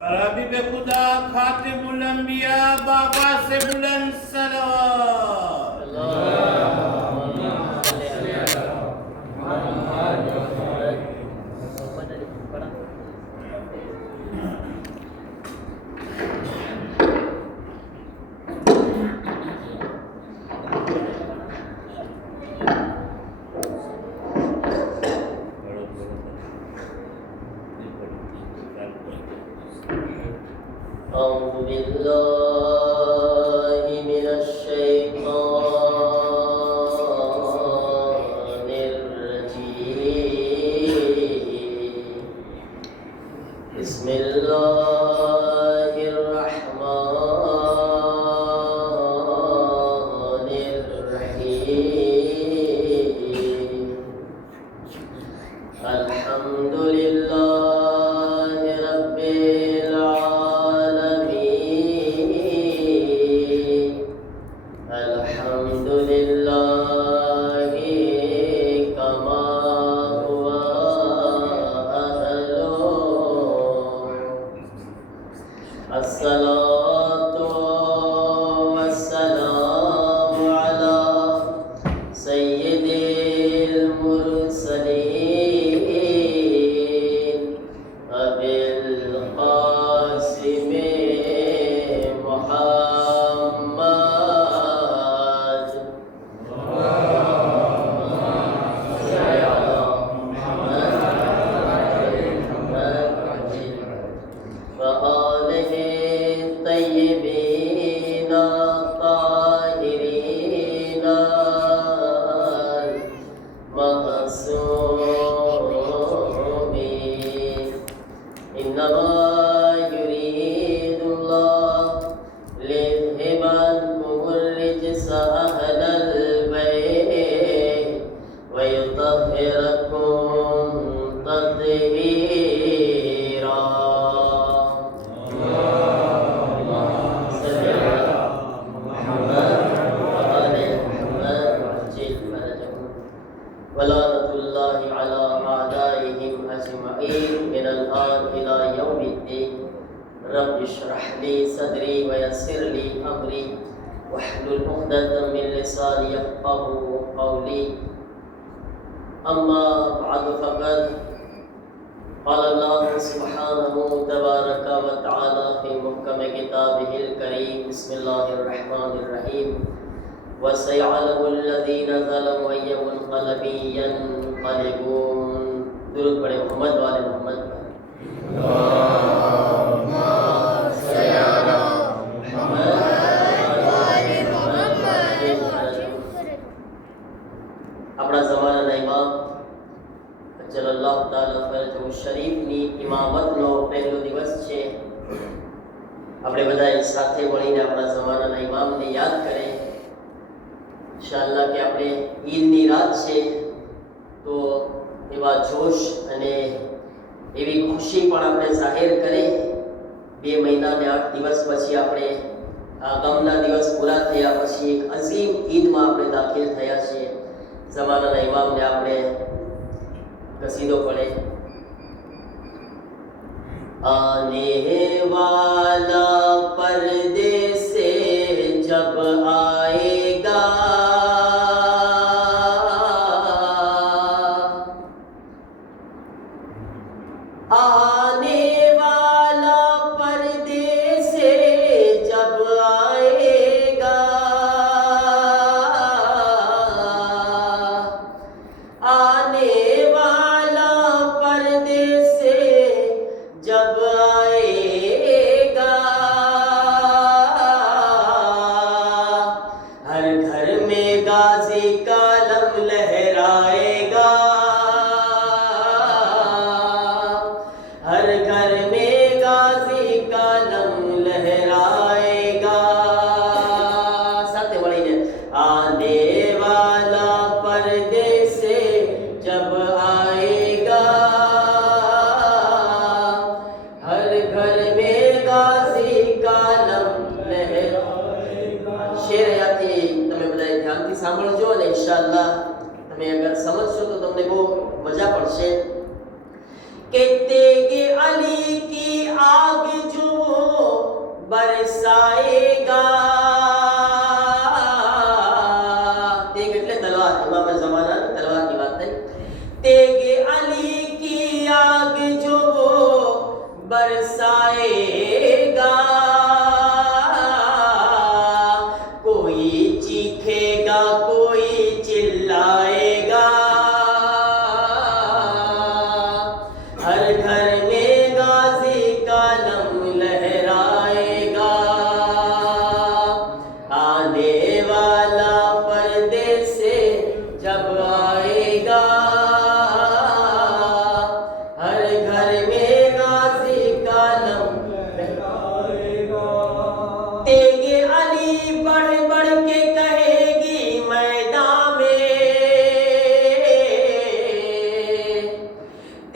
हबीब खुदा खातिमुल अंबिया बाबा से बुलंद सलावत। أعوذ بالله من الشيطان الرجيم بسم الله الرحمن الرحيم الحمد لله رب العالمين الحمد لله كما هو أهله الصلاة والسلام على سيد المرسلين أبي القاسم محمد وآله الطيبين الطاهرين المعصومين إنما يريد الله ليذهب عنكم الرجس أهل البيت ويطهركم تطهيرا صل على محمد وآل محمد وعجل فرجهم ولعنة الله على أعدائهم أجمعين من الآن إلى يوم الدين رب اشرح لي صدري ويسر لي أمري واحلل عقدة من لساني يفقهوا قولي أما بعد فقد قال الله سبحانه تبارك وتعالى في محكم كتابه الكريم بسم الله الرحمن الرحيم وسيعلم الذين ظلموا أي منقلب ينقلبون درود पढ़े मोहम्मद वाले मोहम्मद पर આપણા જમાનાના ઇમામ અજલલ્લાહુ તાલા ફરજહુ શરીફની ઇમામતનો પહેલો દિવસ છે. આપણે બધાએ સાથે મળીને આપણા જમાનાના ઇમામને યાદ કરીએ. ઇન્શાઅલ્લાહ કે આપણે ઈદની રાત છે તો એવા જોશ અને એવી ખુશી પણ આપણે જાહેર કરીએ. 2 મહિના ને 8 દિવસ પછી આપણે આ ગમના દિવસ પૂરા થયા પછી એક અઝીમ ઈદમાં આપણે દાખલ થયા છીએ. જમાનાના ઇમામને આપણે કસીદો પડે आने वाला पर्दे से जब आएगा आने वाला पर्दे से जब आएगा आने वाला पर्दे से जब आएगा हर घर में गाजी का लम लहराएगा हर घर में गाजी का लम लहराएगा साथ बढ़ीने आने वाला पर्दे से जब आएगा हर घर में गाजी का लम लहराएगा. शेर याથી તમે બધાએ ધ્યાનથી સાંભળજો અને ઇન્શાઅલ્લાહ તમે અગર સમજશો તો તમને બહુ મજા પડશે. कहते ये अली की आग बरसाएगा। तेग એટલે તલવાર, ઇમામ ઝમાના તલવારની વાત થઈ। तेगे अली की आग जो वो बरसाएगा, कोई चीखेगा कोई चिल्लाएगा, हर घर में गाजी का लम लहराएगा, आने वाला पर्दे से जब आएगा, हर घर में गाजी का लम लहराएगा। तेगे अली बढ़ बढ़ के कहेगी मैदान में,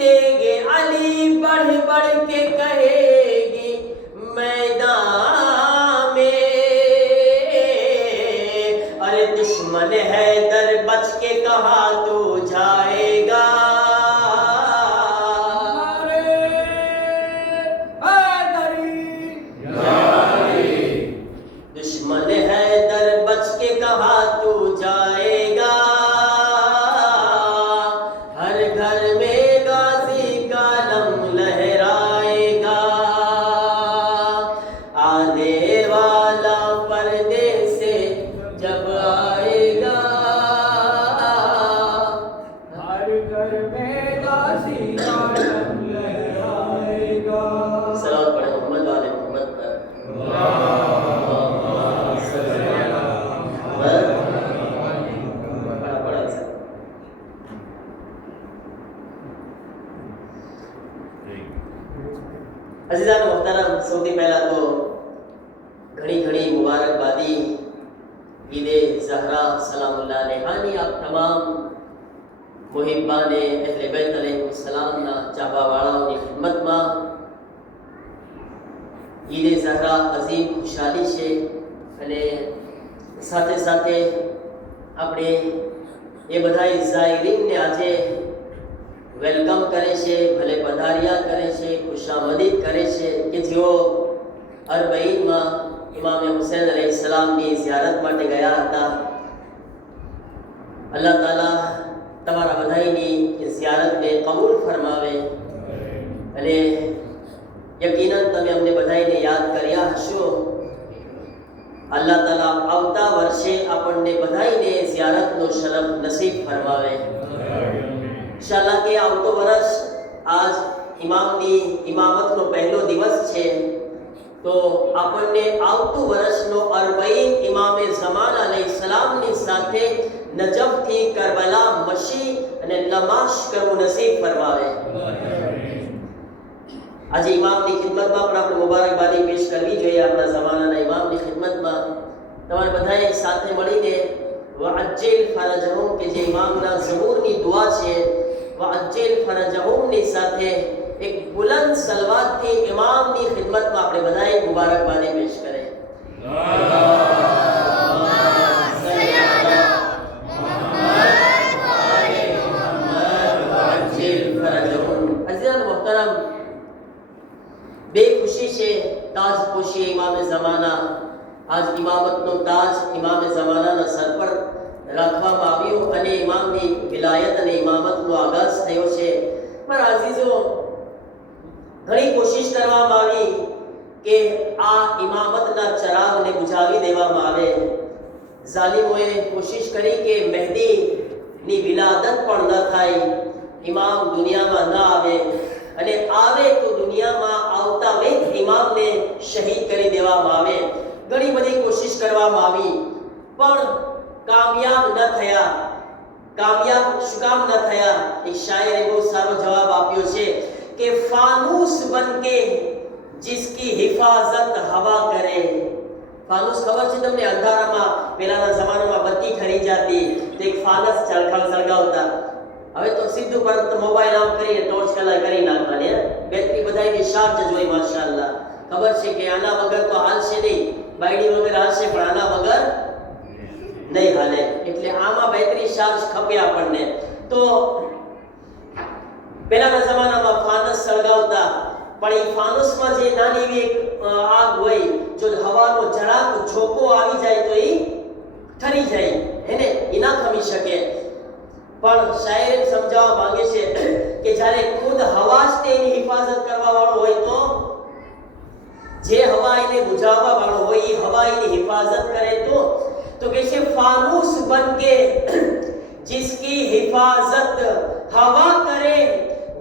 तेगे अली बढ़ बढ़ के कहेगी मैदान में, अरे दुश्मन है दर बच के कहा तू जाएगा, दुश्मन है दर बच के कहा तू जाएगा, हर घर में गाजी का लम लहराएगा, आने वाला पर्दे से जब आएगा, हर घर में गाजी का लम लहराएगा। सलाम पढ़े मोहम्मद वाले मोहम्मद पर। बड़ा बड़ा सा। अज़ीज़ान मोहतरम, સૌથી પહેલા તો ઘણી ઘણી મુબારકબાદી ઈદે ઝહરા સલામુલ્લાહ અલૈહાની આપ તમામ મુહિબ્બાને અહલે બેત અલૈહિસ્સલામના ચાહવાવાળાઓની ખિદમતમાં ઈદે ઝહરા અઝીમ ખુશાલી છે અને સાથે સાથે આપણે એ બધા ઝાયરીનને આજે વેલકમ કરે છે, ભલે પધારિયા કરે છે, ખુશામદીદ કરે છે કે જેઓ અરબઈનમાં ઇમામ હુસૈન અલૈહિસ્સલામની ઝિયારત માટે ગયા હતા। અલ્લાહ તાલા તમારા બધાની ઝિયારતને કબૂલ ફરમાવે અને યકીનન તમે અમને બધાને યાદ કર્યા હશો। અલ્લાહ તાલા આવતા વર્ષે આપણને બધાને ઝિયારતનો શરફ નસીબ ફરમાવે। ઇન્શાઅલ્લાહ કે આવતો વર્ષ આજ ઇમામની ઇમામતનો પહેલો દિવસ છે, તો આપણને આવતું વર્ષનો અરબઈન ઇમામે ઝમાના અલૈહિસ્સલામની સાથે નજફથી કરબલા મશી અને લમાશ કરવું નસીબ ફરમાવે। આજે ઇમામની ખિદમતમાં પણ આપણે મુબારકબાદી પેશ કરવી જોઈએ। આપણા ઝમાનાના ઇમામની ખિદમતમાં તમારે બધાએ સાથે મળીને વઅજ્જિલ ફરજહુમ કે જે ઇમામના ઝહૂરની દુઆ છે, વઅજ્જિલ ફરજહુમની સાથે એક બુલંદ સલવાતથી ઇમામની ખિદમતમાં આપણે બધાએ મુબારકબાદી પેશ કરે। बेखुशी से ताज पोशी इमाम ज़माना आज इमामतનો તાજ ઇમામ ઝમાનાના સર પર રાખવામાં આવ્યો અને ઇમામની વિલાયત અને ઇમામતનો આગાઝ થયો છે। પર આઝીઝો, ઘણી કોશિશ કરવામાં આવી કે આ ઇમામતના ચરાગને બુઝાવી દેવામાં આવે। ઝાલિમોએ કોશિશ કરી કે મહેદીની વિલાદત પણ ન થાય, ઇમામ દુનિયામાં ન આવે અને આવે તો દુનિયામાં આવતા વેત ઇમામને શહીદ કરી દેવામાં આવે। ઘણી બધી કોશિશ કરવામાં આવી પણ કામયાબ ન થયા। કામયાબ શું કામ ન થયા? એક શાયરે બહુ સારો જવાબ આપ્યો છે કે ફાનૂસ બનકે जिसकी हिफाजत हवा करे। फानूस खबर છે તમને? અંધારામાં પહેલાના જમાનામાં બત્તી ખરી જાતી તો એક ફાનસ સળગાવતા। હવે તો સીધું પર મોબાઈલ આમ કરીને ટોર્ચ કલર કરી નાખવાની, બેટરી બધાની ચાર્જ જોઈ માશાઅલ્લાહ। ખબર છે કે આના વગર તો હાલશે નહીં, બાયડી વગર હાલશે પણ આના વગર નહીં હાલે, એટલે આમાં બેટરી ચાર્જ ખપે આપણને। તો પહેલાના જમાનામાં ફાનસ સળગાવતા પણ એ ફાનુસમાં જે નાની એવી એક આગ હોય, જો હવાનો જરાક ઝોકો આવી જાય તો એ ઠરી જાય, એને એ ના ખમી શકે. પણ શાયર સમજાવવા માંગે છે કે જ્યારે ખુદ હવા જ તેની હિફાજત કરવા વાળો હોય, તો જે હવા એને બુઝાવવા વાળો હોય એ હવા એની હિફાજત કરે તો કે છે फानूस बनके जिसकी हिफाजत हवा करे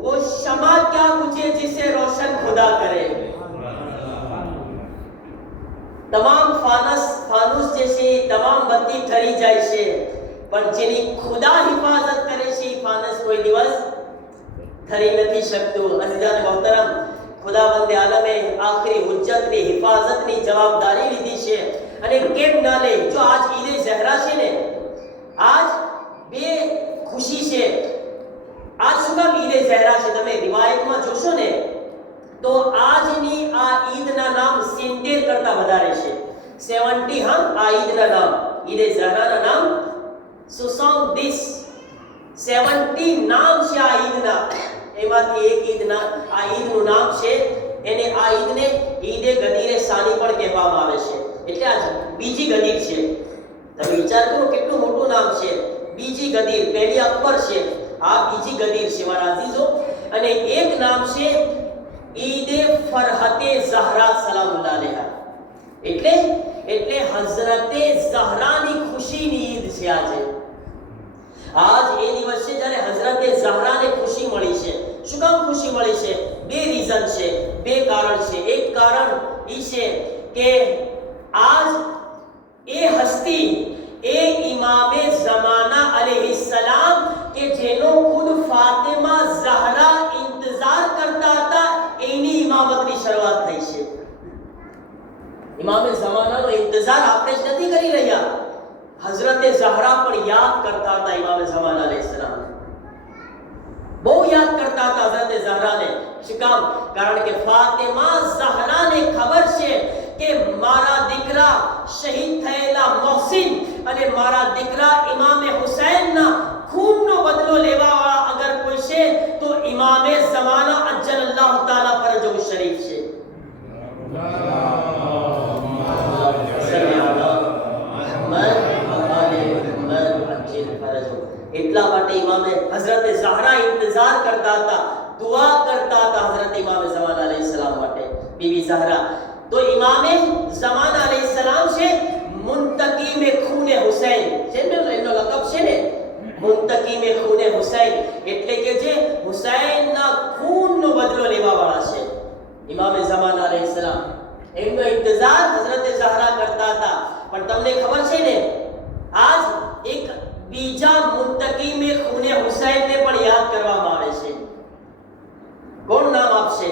वो शमा क्या बुझे जिसे रोशन खुदा करे. તમામ फानूस જે છે તમામ બત્તી ઠરી જાય છે, પણ જેની ખુદા હિફાજત કરે છે એ फानूस કોઈ દિવસ ઠરી નથી શકતું. અઝીઝાન મોહતરમ, ખુદાવંદ આલમે આખરી હુજ્જતની હિફાજતની જવાબદારી લીધી છે. અને કેમ ના લે? જો આજ ઈદે ઝહરા છે ને, આજ બે ખુશી છે. આજ શું કામ ઈદે ઝહરા છે? તમે રિવાયતમાં જોશો ને તો આજની આ ઈદના નામ 70 કરતા વધારે છે. 70 આ ઈદના નામ, ઈદે ઝહરાના નામ 70 નામ છે આ ઈદના. એમાંથી એક ઈદના આ ઈદનું નામ છે, એને આ ઈદને ઈદે ગદીરે સાની પણ કહેવામાં આવે છે. એટલે આ બીજી ગદીર છે. તમે વિચાર કરો કેટલું મોટું નામ છે, બીજી ગદીર. પહેલી અકબર છે, આ બીજી ગદીર છે મારા અઝીઝો. અને એક નામ છે ઈદે ફરહતે ઝહરા સલામુલ્લાહ અલૈહા. એટલે હઝરતે ઝહરાની ખુશીની ઈદ છે આજે. આજ એ દિવસ છે જ્યારે હઝરતે ઝહરાને ખુશી મળી છે. શું કામ ખુશી મળી છે? બે રીઝન છે, બે કારણ છે. એક કારણ ઈ છે કે આજ એ હસ્તી, એ ઇમામે ઝમાના અલૈહિસ્સલામ કે જેનો ખુદ ફાતિમા ઝહરા ઇંતજાર કરતા હતા, એની ઇમામતની શરૂઆત થઈ છે. ઇમામે ઝમાનાનો ઇંતજાર આપણે જ નથી કરી રહ્યા, હઝરતે ઝહરા પણ યાદ કરતા હતા ઇમામે ઝમાના અલૈહિસ્સલામ. બહુ યાદ કરતા હતા હઝરતે ઝહરાને. શું કામ? કારણ કે ફાતિમા ઝહરાને ખબર છે કે મારા દીકરા શહીદ થયેલા મોહસિન અને મારા દીકરા ઇમામે હુસૈનના ખૂનનો બદલો લેવા વાળા અગર કોઈ છે તો ઇમામે ઝમાના અજ્જલલ્લાહુ તાલા ફરજહુ શરીફ છે. એટલા માટે ઇમામે હઝરતે ઝહરા ઇંતજાર કરતા હતા, દુઆ કરતા હતા હઝરત ઇમામે ઝમાના અલૈહિસ્સલામ માટે, બીબી ઝહરા. તો ઇમામે ઝમાના અલૈહિસ્સલામ છે મુંતકીમે ખૂને હુસૈન, જેનો એનો લકબ છે ને મુંતકીમે ખૂને હુસૈન, એટલે કે જે હુસૈનના ખૂનનો બદલો લેવા વાળા છે ઇમામે ઝમાના અલૈહિસ્સલામ. એમનો ઇંતજાર હઝરતે ઝહરા કરતા હતા. પણ તમને ખબર છે ને, આજ એક બીજા મુંતકીમે ખૂને હુસૈનને પણ યાદ કરવામાં આવે છે. કોણ નામ આપશે?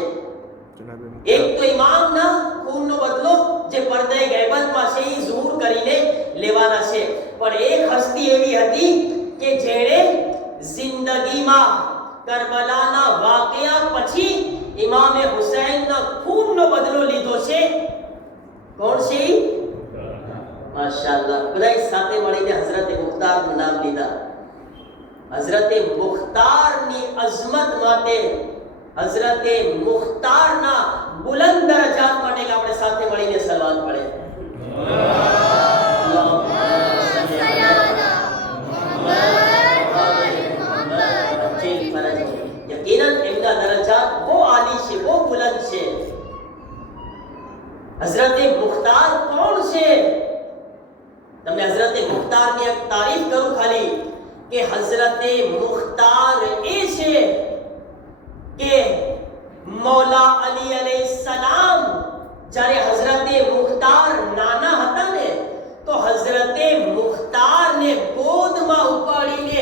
એક તો ઇમામના ખૂનનો બદલો જે પડદે ગૈબતમાં છે એ ઝૂર કરીને લેવાના છે. પણ એક હસ્તી એવી હતી કે જેણે જિંદગીમાં કરબલાના વાકયા પછી ઇમામે હુસૈનના ખૂનનો બદલો લીધો છે. કોણ છે? માશાઅલ્લાહ. બધાય સાથે મળીને હઝરતે મુખ્તારનું નામ લીધા. હઝરતે મુખ્તારની અઝમત માટે, હઝરતે મુખ્તારના બુલંદ દરજાત માટે આપણે સાથે મળીને સલાવત પડે. યકીનન એમના દરજાત બહુ આલી છે, બહુ બુલંદ છે. હઝરતે મુખ્તાર કોણ છે? તમને હઝરતે મુખ્તારની એક તારીફ કરું ખાલી, કે હઝરતે મુખ્તાર એ છે કે મૌલા અલી અલૈહિસ્સલામ જ્યારે હઝરતે મુખ્તાર નાના હતા ને, તો હઝરતે મુખ્તારને ગોદમાં ઉપાડીને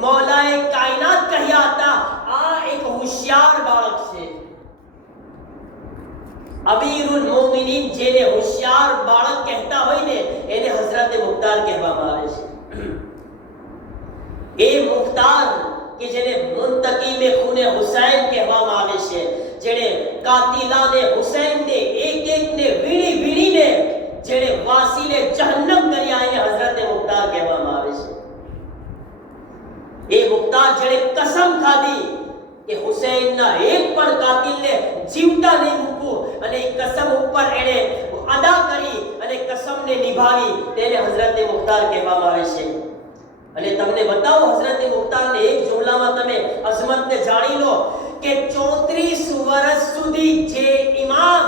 મૌલાએ કાયનાત કહ્યા હતા, આ એક હોશિયાર બાળક છે. અમીરુલ મોમિનીન જેને હોશિયાર બાળક કહેતા હોય ને, એને હઝરતે મુખ્તાર કહેવામાં આવે છે. એ મુખ્તાર કે જેને મુંતકીમે ખૂને હુસૈન કહેવામાં આવે છે, જેણે કાતિલાને હુસૈનને એક એકને વીણી વીણીને જેણે વાસીને જહન્નમ કર્યા, એને હઝરતે મુખ્તાર કહેવામાં આવે છે. એ મુખ્તાર જેણે કસમ ખાધી કે હુસૈનના એક પણ કાતિલને જીવતા ઉપર એણે અદા કરી અને કસમને નિભાવી, તેને હઝરત મુખ્તાર કહેવામાં આવે છે. અને તમને બતાવો હઝરત મુખ્તારને એક જુમલામાં તમે અઝમતને જાણી લો કે 34 વર્ષ સુધી જે ઇમામ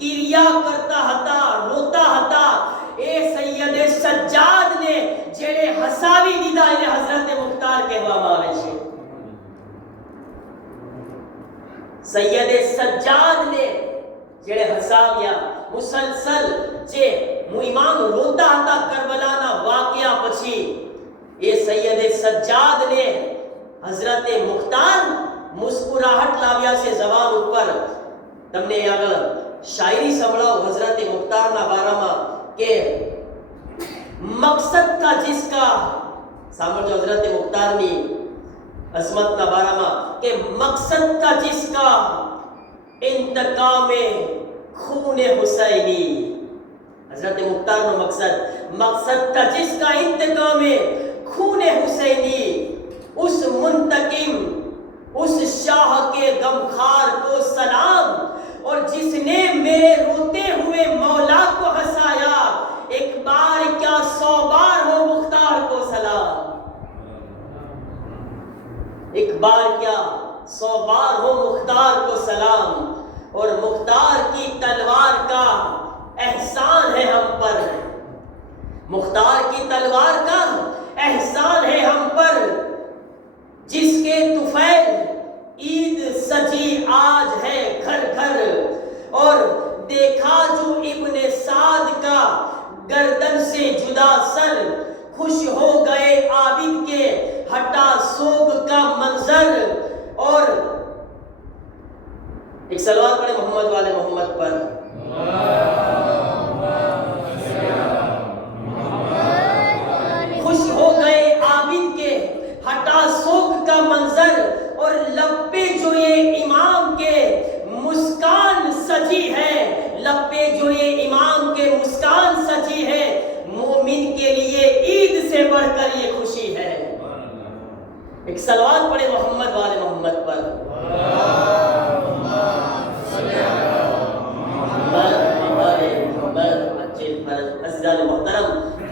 ગિરિયા કરતા હતા, રોતા હતા, એ સૈયદે સજ્જાદને જેણે હસાવી દીધા એને હઝરત મુખ્તાર કહેવામાં આવે છે. સૈયદે સજ્જાદને જેણે હસાવ્યા, મુસલસલ જે ઇમામ રોતા હતા કરબલાના વાકયા પછી, એ સૈયદે સજ્જાદને હઝરત મુખ્તાર મુસ્કુરાહટ લાવ્યા છે જવાન ઉપર. તમને આગળ શાયરી સંભળાવ હઝરત મુખ્તારના બારામાં કે મકસદ કા જિસકા, સાંભળજો હઝરત મુખ્તારની અઝમતના બારામાં કે મકસદ કા જિસકા ઇંતકામે ખૂને હુસૈની. हज़रत मुख्तार नो मकसद का जिसका इंतकाम है खूने हुसैनी, उस मुंतकिम उस शाह के गमखार को सलाम, और जिसने मेरे रोते हुए मौला को हंसाया, एक बार क्या 100 बार हो मुख्तार को सलाम. एक बार क्या 100 बार हो मुख्तार को सलाम, और मुख्तार की तलवार का एहसान है हम पर, मुख्तार की तलवार का एहसान है हम पर, जिसके तुफैल ईद सजी आज है घर घर, और देखा जो इब्ने साद का गर्दन से जुदा सर, खुश हो गए आबिद के हटा सोग का मंजर. और एक सलवात पढ़े मोहम्मद वाले मोहम्मद पर. खुश हो गए आबिद के हटा सोग का मंजर, और लब पे जो ये इमाम के मुस्कान सजी है, लब पे जो ये इमाम के मुस्कान सजी है, मोमिन के लिए ईद से बढ़कर ये खुशी है. एक सलवात पढ़े मोहम्मद वाले मोहम्मद पर.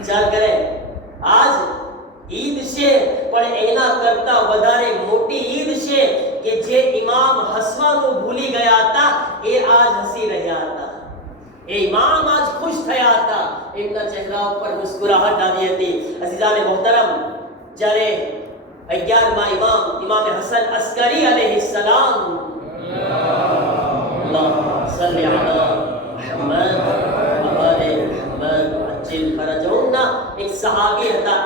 વિચાર કરે આજ ઈદ છે, પણ એના કરતા વધારે મોટી ઈદ છે કે જે ઇમામ હસવાનું ભૂલી ગયા હતા એ આજ હસી રહ્યા હતા. એ ઇમામ આજ ખુશ થયા હતા, એમના ચહેરા ઉપર મુસ્કુરાહટ આવી હતી. અઝીઝાને મોહતરમ, જ્યારે 11મા ઇમામ હસન અસ્કરી અલૈહિસ્સલામ, અલ્લાહુમ્મા સલ્લી અલા મુહમ્મદ વ આલે મુહમ્મદ અજિલ ફરજહુન્ના, એક સહાબી હતા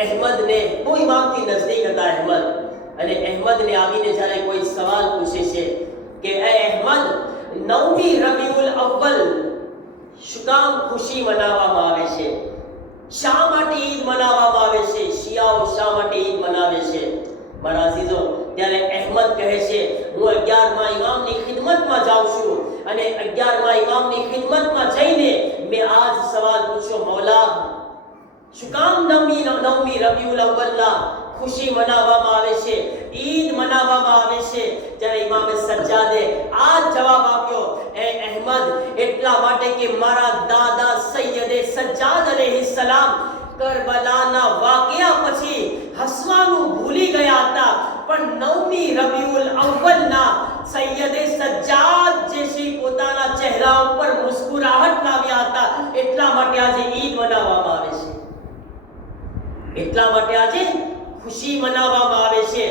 અહેમદ ને બહુ ઇમામથી નજદીક હતા અહેમદ, અને અહેમદને આવીને જ્યારે કોઈ સવાલ પૂછે છે કે એ અહેમદ, 9મી રબીઉલ અવ્વલ શું કામ ખુશી મનાવવામાં આવે છે, શા માટે ઈદ મનાવવામાં આવે છે, શિયાઓ શા માટે ઈદ મનાવે છે? મારા અઝીઝો, ત્યારે અહેમદ કહે છે, હું 11મા ઇમામની ખિદમતમાં જાઉં છું, અને 11મા ઇમામની ખિદમતમાં જઈને મેં આજ સવાલ પૂછ્યો, મૌલા શું કામ 9મી રબીઉલ અવ્વલના ખુશી મનાવવામાં આવે છે, ઈદ મનાવવામાં આવે છે? ત્યારે ઇમામે સજ્જાદે આ જવાબ આપ્યો, એ અહેમદ, એટલા માટે કે મારા દાદા સૈયદે સજ્જાદ અલૈહિસ્સલામ કરબલાના વાકયા પછી હસવાનું ભૂલી ગયા હતા, પણ 9મી રબીઉલ અવ્વલના સૈયદે સજ્જાદ જે પોતાના ચહેરા ઉપર મુસ્કુરાહટ લાવ્યા હતા, એટલા માટે આજે ઈદ મનાવવામાં આવે છે, એટલા માટે આજે ખુશી મનાવવામાં આવે છે.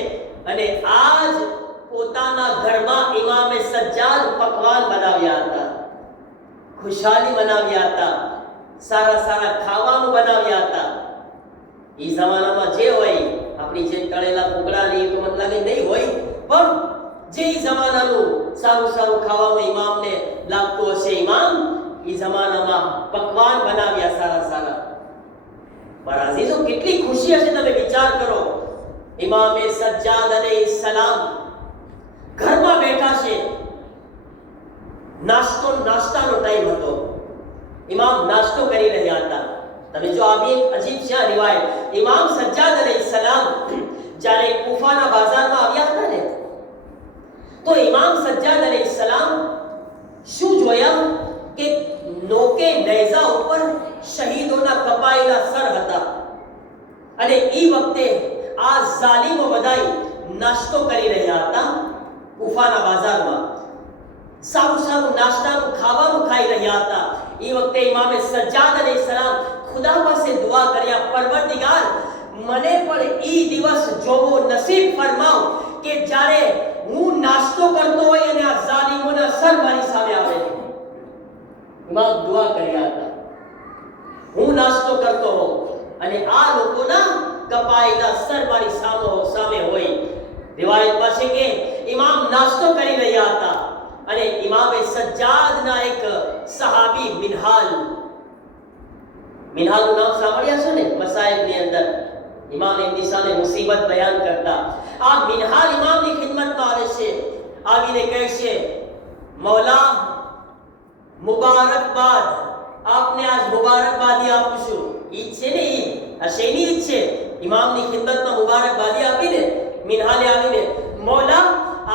અને આજ પોતાના ઘરમાં ઇમામે સજ્જાદ પકવાન બનાવ્યા હતા, ખુશાલી મનાવ્યા હતા, સારા સારા ખાવાનું બનાવ્યા હતા. એ જમાનામાં જે હોય, આપણી જે તળેલા કુકડા ને તો મને લાગે નહીં હોય, પણ જે જમાનાનું સારું સારું ખાવાનું ઇમામને લાગતું હશે, ઇમામ એ જમાનામાં પકવાન બનાવ્યા સારા સારા. મારા અઝીઝો, કેટલી ખુશી હશે, તમે વિચાર કરો. ઇમામે સજ્જાદ અલૈહિસ્સલામ ઘરમાં બેઠા છે, નાસ્તાનો ટાઈમ હતો, ઇમામ નાસ્તો કરી રહ્યા હતા. તમે જો આ એક અજીબ છે રિવાયત. ઇમામ સજ્જાદ અલૈહિસ્સલામ જ્યારે કૂફાના બજારમાં આવ્યા હતા ને, તો ઇમામ સજ્જાદ અલૈહિસ્સલામ શું શહીદોના કપાયેલા સર હતા અને એ વખતે આ ઝાલિમો બધાય નાસ્તો કરી રહ્યા હતા કુફાના બજારમાં સારું સારું નાસ્તાનું ખાવાનું ખાઈ રહ્યા હતા એ વખતે ઇમામે સજ્જાદ અલૈહિસ્સલામ ખુદા પાસે દુઆ કર્યા પરવરદિગાર મને પણ ઈ દિવસ જોવો નસીબ ફરમાવ કે જ્યારે હું નાસ્તો કરતો હોય અને આ ઝાલિમોના સર મારી સામે આવે ઇમામ દુઆ કર્યા હતા હું નાસ્તો કરતો હોઉં અને આ લોકોના કપાયેલા સર મારી સામે હોય રિવાયતમાં છે કે ઇમામ નાસ્તો કરી રહ્યા હતા અને ઇમામે સજ્જાદના એક સહાબી મિનહાલનું નામ સાંભળ્યા છો ને મસાઇબની અંદર ઇમામ એમની સામે મુસીબત બયાન કરતા આ મિનહાલ ઇમામની ખિદમતમાં આવે છે આવીને કહે છે મૌલા મુબારકબાદ આપને આજ મુબારકબાદી આપું છું ઈદ છે ને ઈદ આ શેની ઈદ છે ઇમામની ખિદમતમાં મુબારકબાદી આપીને મિનહાલે આવીને મૌલા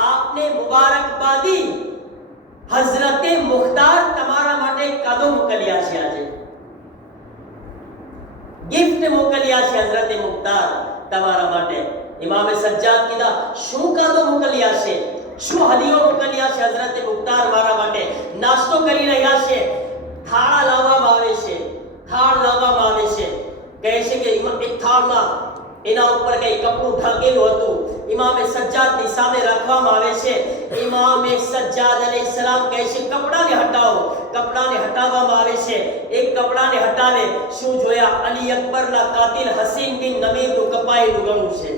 આપને મુબારકબાદી હઝરતે મુખ્તાર તમારા માટે કાદો મોકલ્યા છે આજે ગિફ્ટ મોકલ્યા છે હઝરતે મુખ્તાર તમારા માટે ઇમામે સજ્જાદ કીધા શું કાદો મોકલ્યા છે શું હદિયો મોકલ્યા છે હઝરતે મુખ્તાર મારા માટે નાસ્તો કરી રહ્યા છે થાળ લાવવામાં આવે છે કહે છે કે એક થાળમાં એના ઉપર કઈ કપડું ઢાંકેલું હતું ઇમામે સજ્જાદની સામે રાખવામાં આવે છે ઇમામે સજ્જાદ અલૈહિસ્સલામ કહે છે કપડાને હટાવવામાં આવે છે એક કપડાને હટાવે શું જોયા અલી અકબરના કાતિલ હસીન બિન નમીરનું કપાયેલું ગળું છે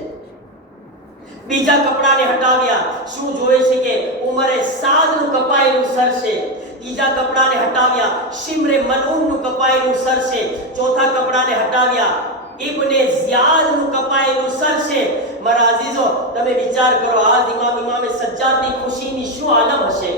બીજા કપડાને હટાવ્યા શું જોવે છે કે ઉમરે સાદનું કપાયેલું સર છે ત્રીજા કપડાને હટાવ્યા શિમ્રે મલૂનનું કપાયેલું સર છે ચોથા કપડાને હટાવ્યા ઇબ્ને ઝિયાદનું કપાયેલું સર છે મારા અઝીઝો તમે વિચાર કરો આજ ઇમામે સજ્જાદની ખુશીની શું આલમ હશે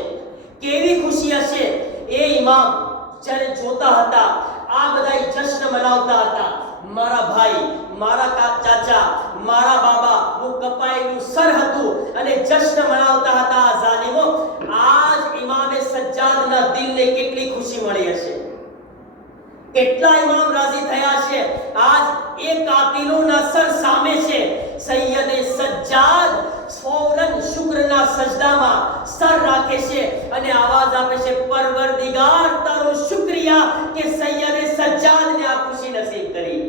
કેવી ખુશી હશે એ ઇમામ જ્યારે જોતા હતા આ બધા જશ્ન મનાવતા હતા મારા ભાઈ મારા ચાચા મારા બાબા નું કપાયેલું સર હતું અને જશ્ન મનાવતા હતા આ ઝાલિમો આજ ઇમામે સજ્જાદના દિલને કેટલી ખુશી મળી હશે કેટલા ઇમામ રાજી થયા છે આજ એ કાતિલોના સર સામે છે સૈયદે સજ્જાદ ફૌરન શુક્રના સજદામાં સર રાખે છે અને આવાજ આપે છે પરવરદિગાર તારો શુક્રિયા કે સૈયદે સજ્જાદને આ ખુશી નસીબ કરી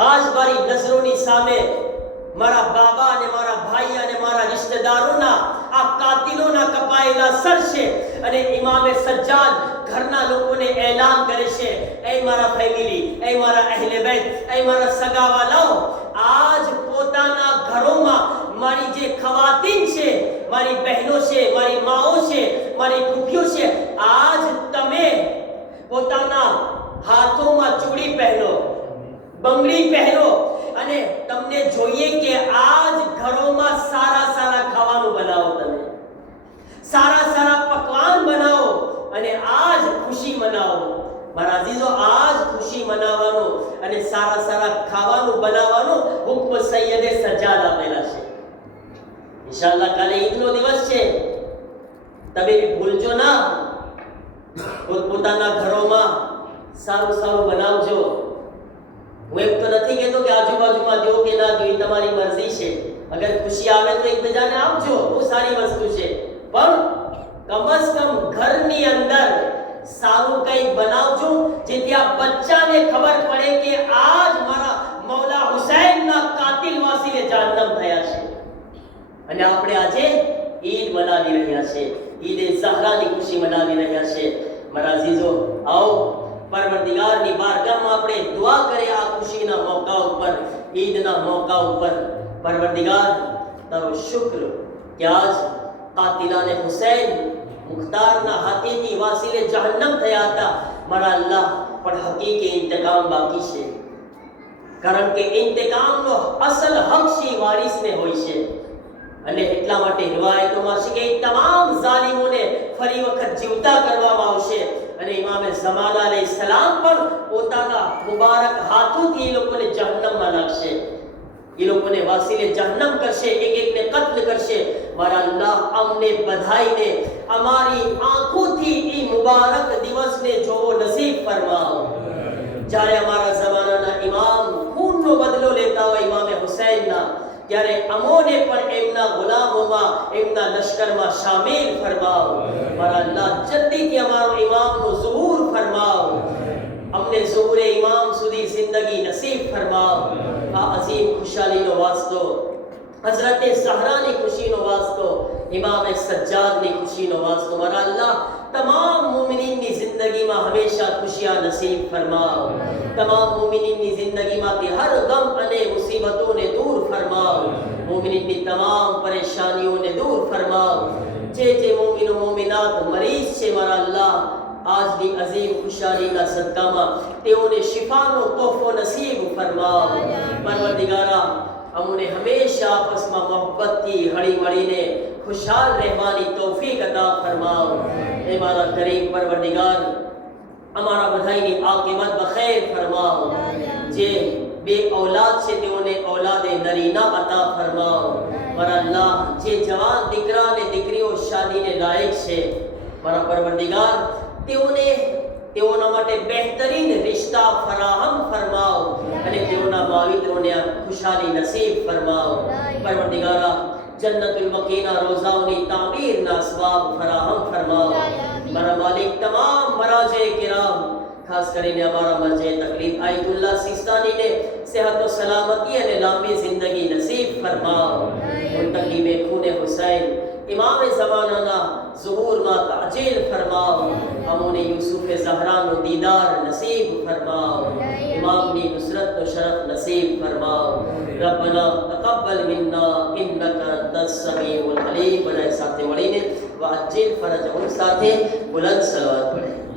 આજ મારી નજરોની સામે મારા બાબા અને મારા ભાઈ અને મારા રિશ્તેદારોના આ કાતિલોના કપાયેલા સર છે અને ઇમામે સજ્જાદ ઘરના લોકોને એલાન કરે છે એ મારા ફેમિલી એ મારા અહેલે બેત એ મારા સગાવાલાઓ આજ પોતાના ઘરોમાં મારી જે ખવાતીન છે મારી બહેનો છે મારી માઓ છે મારી ફૂફીઓ છે આજ તમે પોતાના હાથોમાં ચૂડી પહેરો બંગડી પહેરો અને તમને જોઈએ કે આજ ઘરોમાં સારા ખાવાનું બનાવો તમે સારા પકવાન બનાવો અને આજ ખુશી મનાવો મારા અઝીઝો આજ ખુશી મનાવવાનો અને સારા ખાવાનું બનાવવાનો હુક્મ સૈયદે સજ્જાદ આપેલા છે ઇન્શાઅલ્લાહ કાલે ઈદનો દિવસ છે તમે ભૂલજો ના પોતાના ઘરોમાં સારું બનાવજો હું એમ તો નથી કહેતો કે આજુબાજુમાં દો કે ના દો એ તમારી મરજી છે અગર ખુશી આવે તો એકબીજાને આપજો બહુ સારી વસ્તુ છે પણ કમસ કમ ઘરની અંદર સારું કંઈ બનાવજો જેથી આ બચ્ચાને ખબર પડે કે આજ મારા મૌલા હુસૈનના કાતિલ વાસીને જહન્નમ થયા છે અને આપણે આજે ઈદ મનાવી રહ્યા છે ઈદે ઝહરાની ખુશી મનાવી રહ્યા છે મારા અઝીઝો આવો પરવરદિગારની બારગાહમાં આપણે દુઆ કરીએ આ ખુશીના મોકા ઉપર ઈદના મોકા ઉપર પરવરદિગાર તારો શુક્ર કે આજ કાતિલાને હુસૈન મુખ્તારના હાથેથી વાસીલે જહન્નમ થયા હતા મારા અલ્લાહ પણ હકીકી ઇંતકામ બાકી છે કારણ કે ઇંતકામનો અસલ હક છે વારિસને હોય છે અને એટલા માટે રિવાયતોમાં છે કે તમામ ઝાલિમોને ફરી વખત જીવતા કરવામાં આવશે અને ઇમામે ઝમાના અલૈહિસ્સલામ પણ પોતાના મુબારક હાથોથી એ લોકોને જહન્નમમાં નાખશે એ લોકોને વાસીલે જહન્નમ કરશે એકને કત્લ કરશે મારા અલ્લાહ અમને બધાઈને અમારી આંખોથી દિલોથી ઈ મુબારક દિવસને જોવો નસીબ ફરમાવો જ્યારે અમારા જમાનાના ઇમામ ખૂનનો બદલો લેતા હોય ઇમામે હુસૈનના ત્યારે અમોને પણ એમના ગુલામોમાં એમના લશ્કરમાં શામિલ ફરમાવો મારા અલ્લાહ જલ્દીથી અમારો ઇમામનો ઝુહૂર ફરમાવો અમને ઝુહૂરે ઇમામ સુધી જિંદગી નસીબ ફરમાવો આ અઝીમ ખુશાલીનો વાસ્તો હઝરતે ઝહરાની ખુશીનો વાસ્તો ઇમામે સજ્જાદની ખુશીનો વાસ્તો મારા અલ્લાહ તમામ મુમિનીનની જિંદગીમાં હંમેશા ખુશિયા નસીબ ફરમાવો તમામ મુમિનીનની જિંદગીમાંથી હર ગમ અને મુસીબતોને દૂર ફરમાવો મુમિનીનની તમામ પરેશાનીઓને દૂર ફરમાવો જે મુમિનો મુમિનાત મરીઝ છે મારા અલ્લાહ આજની અઝીમ ખુશાલીના સદકામાં તેઓને શિફાનો તોહફો નસીબ ફરમાવો પરવરદિગારા અમને હંમેશા આપસમાં મોહબ્બતથી હળી મળીને खुशहाल रहवानी तौफीक अता फरमाओ ए मारा करीम परवरदिगार हमारा बधाईनी आकिबत बखैर फरमाओ जे बे औलाद छे तेओने औलादे नरीना अता फरमाओ मारा अल्लाह जे जवान दीकरा ने दीकरीओ शादी ने लायक छे मारा परवरदिगार તેઓના માટે બહેતરીન રિશ્તા ફરાહમ ફરમાઓ અને તેઓના માવિત્રોને ખુશાલી નસીબ ફરમાઓ પરવરદિગારા जन्नतुल मकीना रोजाओनी तामीर ना असबाब फराहम फरमाओ मारा मालिक तमाम मराजे किराम खास કરીને અમારા મરજે તકલીફ આયતુલ્લાહ સિસ્તાની ને સેહત વ સલામતી અને લાંબી જિંદગી નસીબ ફરમાઓ મુંતકી में खूने हुसैन इमाम ज़माना ज़ुहूर मा ताजील फरमाओ हमने यूसुफ ज़हरा नो दीदार नसीब फरमाओ इमाम नी नुसरत व शरफ नसीब फरमाओ रब्बना तक़ब्बल मिन्ना इन्नका अंतस समीउल अलीम बना साथे મળીને વાજિલ ફરજ સાથે બુલંદ સલાવત પढ़े।